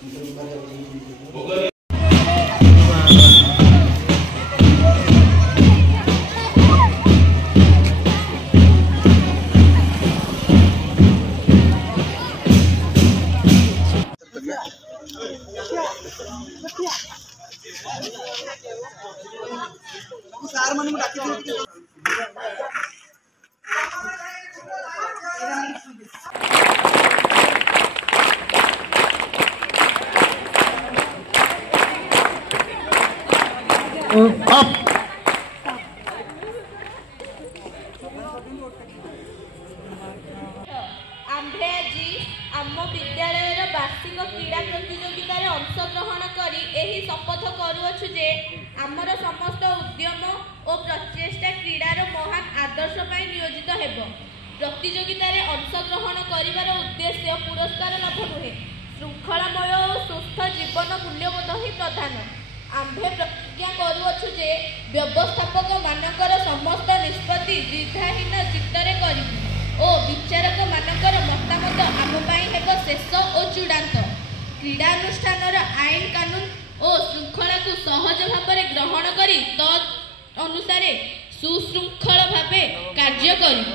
सार मन डाकी आम्भे आज आम विद्यालय वार्षिक क्रीड़ा प्रतियोगित अंशग्रहण कर शपथ करुछु जे आमर समस्त उद्यम और प्रचेषा क्रीडार महान आदर्श नियोजित हेब। प्रतियोगित अंशग्रहण कर उद्देश्य पुरस्कार लाभ नुहे, श्रृंखलामय और सुस्थ जीवन मूल्यबोध ही प्रधान। आम्भे प्रतिज्ञा करुछु जे व्यवस्थापक मानकर समस्त निष्पत्ति द्विधाहीन चित्तरे करिबु और विचारक मानकर मतामत आम हेब शेष और चूड़ांत। क्रीडानुष्ठान आईन कानून और श्रृंखला को सहज भाव ग्रहण कर तद अनुसार सुशृंखल भाव कार्य करिबु।